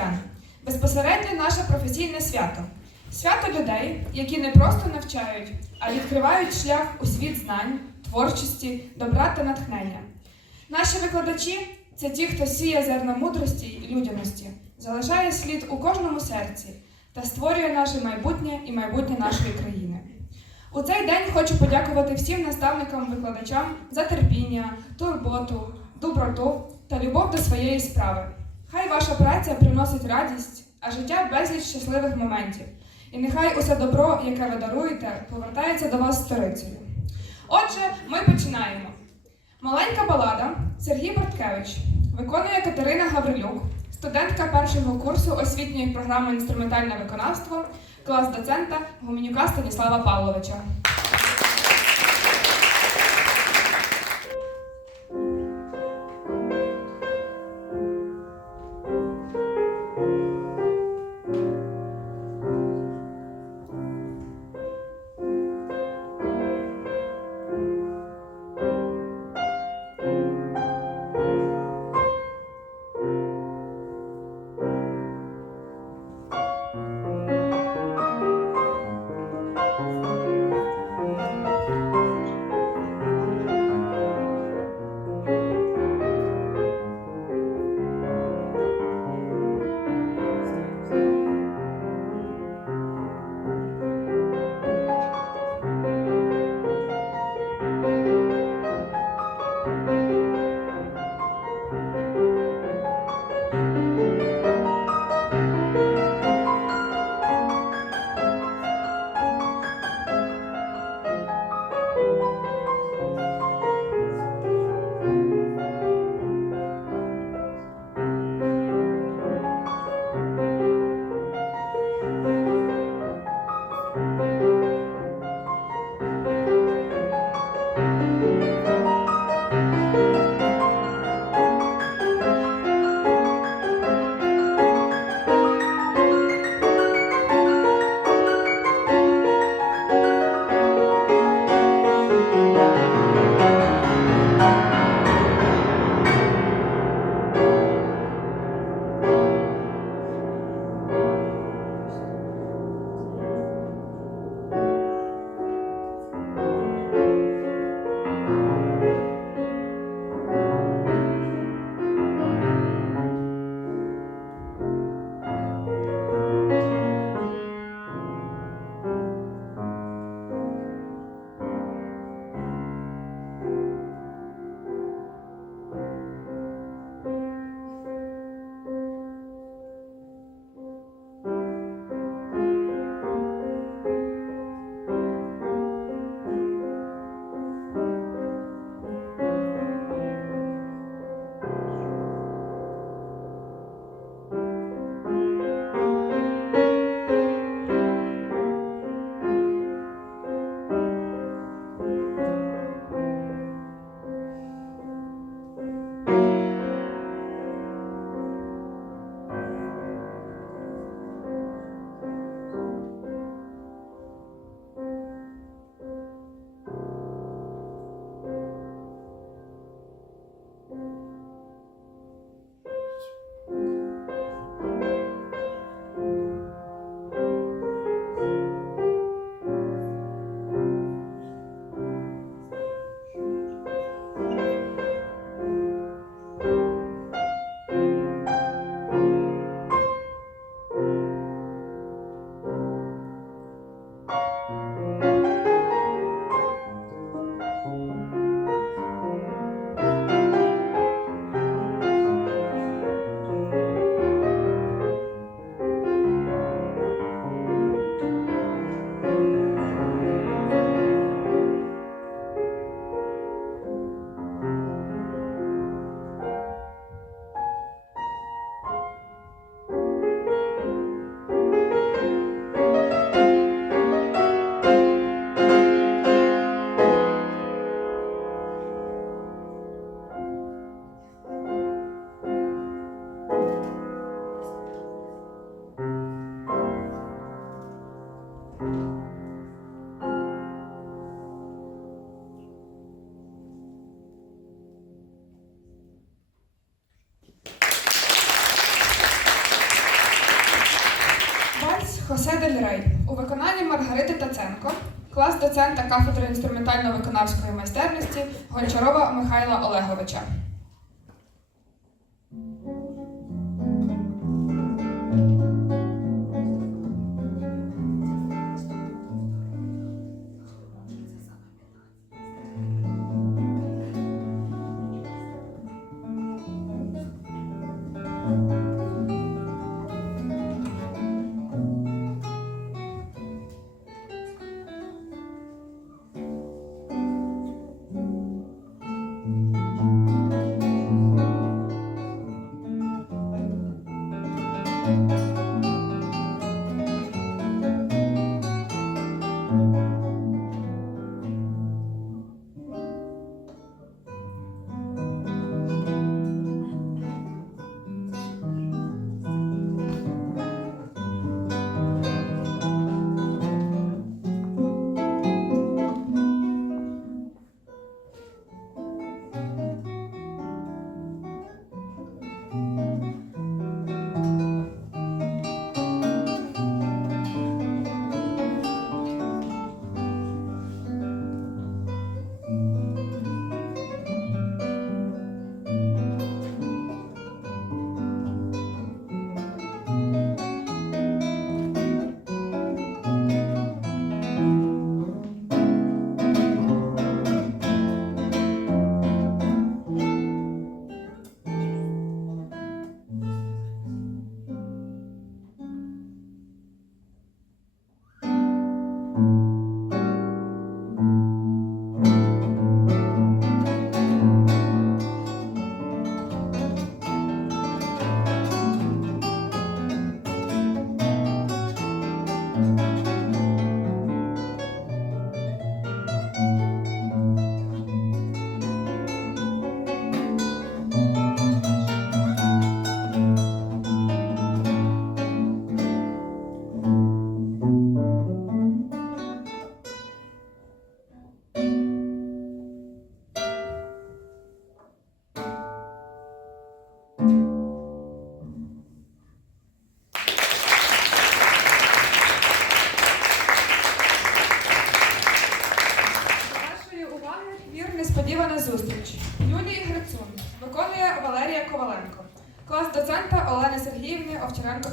освітян. Безпосередньо наше професійне свято. Свято людей, які не просто навчають, а відкривають шлях у світ знань, творчості, добра та натхнення. Наші викладачі це ті, хто сіє зерна мудрості і людяності, залишає слід у кожному серці та створює наше майбутнє і майбутнє нашої країни. У цей день хочу подякувати всім наставникам-викладачам за терпіння, турботу, доброту та любов до своєї справи. Хай ваша праця приносить радість, а життя безліч щасливих моментів. І нехай усе добро, яке ви даруєте, повертається до вас сторицею. Отже, ми починаємо. Маленька балада Сергій Барткевич виконує Катерина Гаврилюк, студентка першого курсу освітньої програми інструментальне виконавство, клас доцента Гуменюка Станіслава Павловича. Інструментально-виконавської майстерності Гончарова Михайла Олеговича. o wcieranko.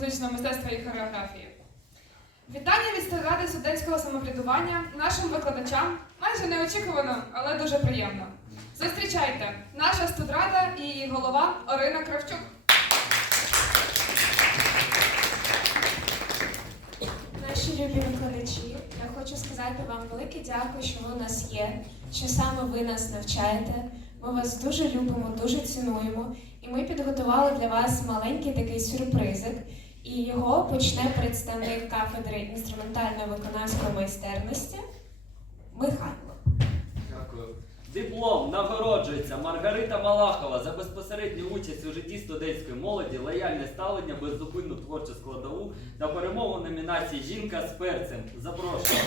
Музичного мистецтва і хореографії. Вітання від студради студентського самоврядування нашим викладачам майже неочікувано, але дуже приємно. Зустрічайте, наша студрада і її голова Орина Кравчук. Наші любі викладачі, я хочу сказати вам велике дякую, що ви у нас є, що саме ви нас навчаєте. Ми вас дуже любимо, дуже цінуємо, і ми підготували для вас маленький такий сюрпризик. І його почне представник кафедри інструментально-виконавської майстерності Михайло. Дякую. Диплом нагороджується Маргарита Малахова за безпосередню участь у житті студентської молоді, лояльне ставлення, беззупинну творчу складову та перемогу в номінації Жінка з перцем. Запрошую.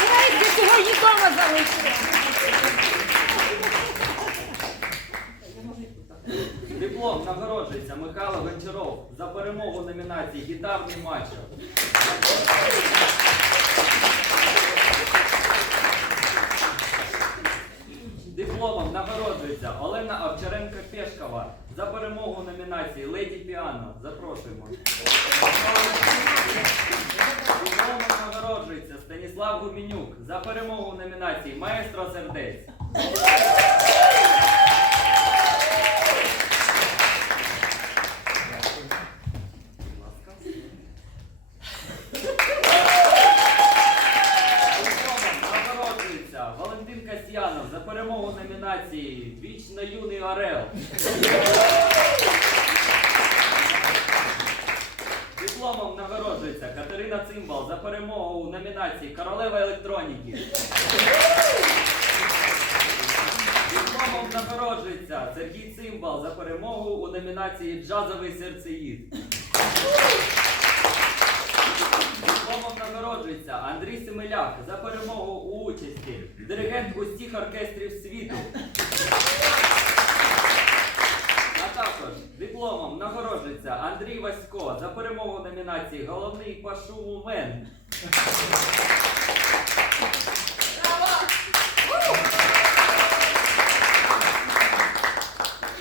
Знаєте, сьогодні вдома залишила. Диплом нагороджується Михайло Гончаров за перемогу номінації Гітарний мачо. Дипломом нагороджується Олена Овчаренко Пешкова за перемогу номінації Леді Піано. Запрошуємо. Дипломом нагороджується Станіслав Гуменюк за перемогу номінації Маестро сердець. Будь ласка. Дипломом нагороджується Валентин Касьянов за перемогу в номінації Вічно юний Орел. Дипломом нагороджується Катерина Цимбал за перемогу у номінації Королева електроніки. Дипломом нагороджується Сергій Цимбал за перемогу у номінації Джазовий серцеїд. Дипломом нагороджується Андрій Семеляк за перемогу у участі усіх оркестрів світу. А також дипломом нагороджується Андрій Васько за перемогу в номінації Головний пашувумен.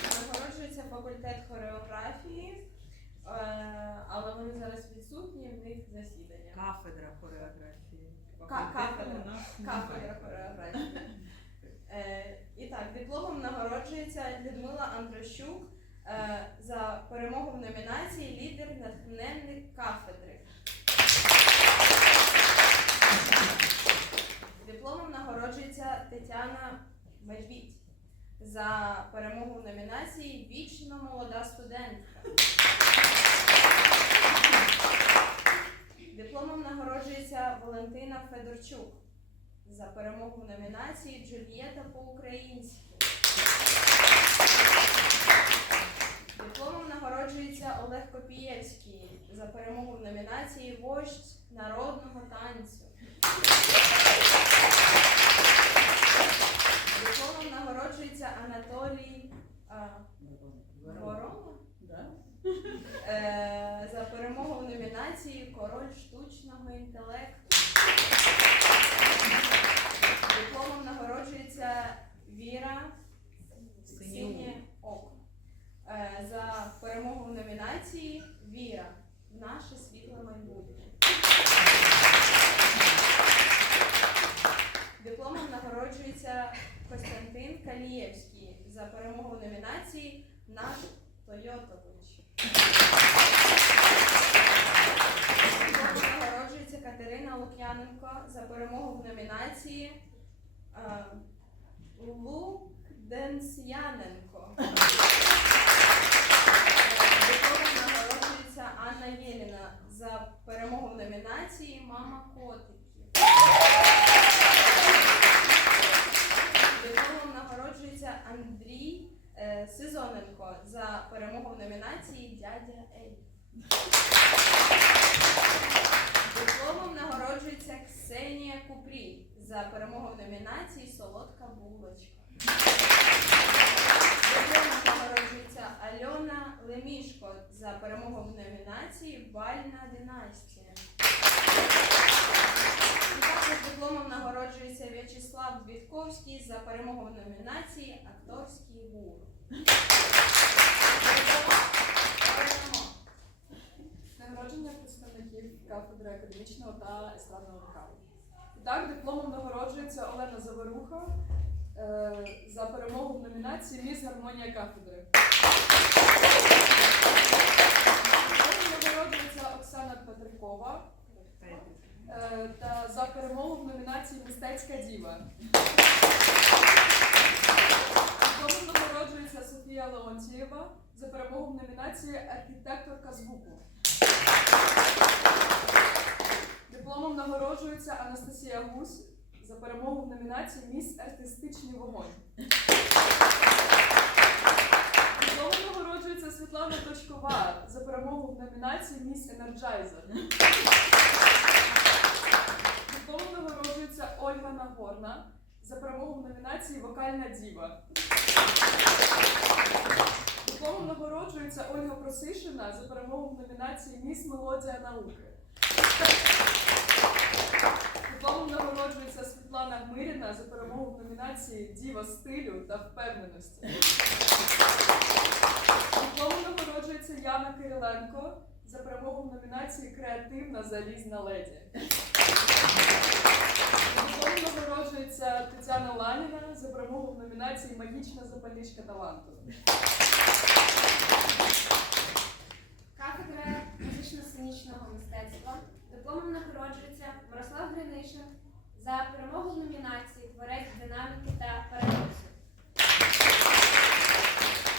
Нагороджується факультет хореографії, е, але вони зараз відсутні, в них засідання. Кафедра хореографії. Ка- кафедра. Кафедра хореографії. Е, І так, дипломом нагороджується Людмила Андрощук е, за перемогу в номінації Лідер натхненник кафедри. Дипломом нагороджується Тетяна Медвідь за перемогу в номінації Вічно молода студентка. Дипломом нагороджується Валентина Федорчук за перемогу номінації Джульєта по-українськи. Дипломом нагороджується Олег Копієвський за перемогу в номінації Вождь народного танцю. Дипломом нагороджується Анатолій а, Ворона е, за перемогу в номінації Король штучного інтелекту. Дипломом нагороджується Віра Синє Око е, за перемогу в номінації Віра. В наше світле майбутнє. Дипломом нагороджується Костянтин Калієвський. За перемогу в номінації Наш Тойотович. Дипломом нагороджується Катерина Лук'яненко за перемогу в номінації е, Лукденсяненко. Е, Дипломом нагороджується Анна Єліна за перемогу в номінації Мама котиків. Дипломом нагороджується Андрій е, Сизоненко за перемогу в номінації Дядя Ей. Дипломом нагороджується Ксенія Купрій за перемогу в номінації Солодка булочка. Дипломом нагороджується Альона Лемішко за перемогу в номінації Династія. І також дипломом нагороджується В'ячеслав Двітковський за перемогу в номінації Акторський. Передамо. Нагородження представників кафедри академічного та естрадного вокалу. Так, дипломом нагороджується Олена Заворуха е, за перемогу в номінації Міс Гармонія кафедри. Дипломом Оксана Петрикова е, та за перемогу в номінації Мистецька діва. Дипломом нагороджується Софія Леонтієва за перемогу в номінації Архітекторка звуку. Дипломом нагороджується Анастасія Гусь за перемогу в номінації Міс Артистичний вогонь. Дипломом нагороджується Світлана Точкова за перемогу в номінації Міс Енерджайзер. Дипломом нагороджується Ольга Нагорна за перемогу в номінації Вокальна діва. Дипломом нагороджується Ольга Просишина за перемогу в номінації Міс Мелодія науки. Дипломом нагороджується Світлана Гмиріна за перемогу в номінації Діва стилю та впевненості. Дипломом нагороджується Яна Кириленко за перемогу в номінації Креативна залізна леді. Дипломом нагороджується Тетяна Ланіна за перемогу в номінації Магічна запальничка таланту. Кафедра музично-сценічного мистецтва. Дипломом нагороджується Мирослав Гринишин за перемогу в номінації Творець динаміки та парадоксу.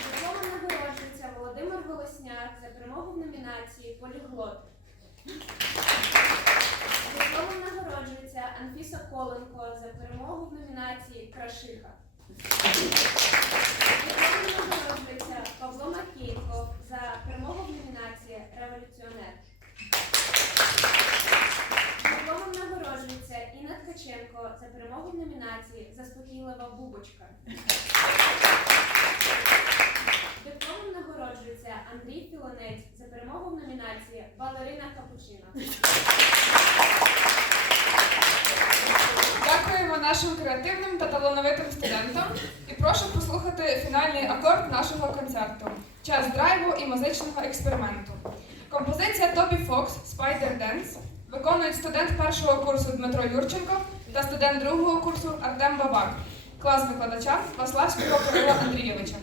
Дипломом нагороджується Володимир Волосняк за перемогу в номінації Поліглот. Дипломом нагороджується Анфіса Коленко за перемогу в номінації Крашиха. Дипломом нагороджується Павло Макійко за перемогу в номінації Революціонер. Дипломом нагороджується Інна За перемогу в номінації Заспокійлива бубочка. Дипломом нагороджується Андрій Філонець за перемогу в номінації Балерина Капучино. Дякуємо нашим креативним та талановитим студентам і прошу послухати фінальний акорд нашого концерту Час драйву і музичного експерименту. Композиція Тобі Фокс Spider Dance виконують студент першого курсу Дмитро Юрченко та студент другого курсу Артем Бабак, клас викладача Ваславського Кирила Андрійовича.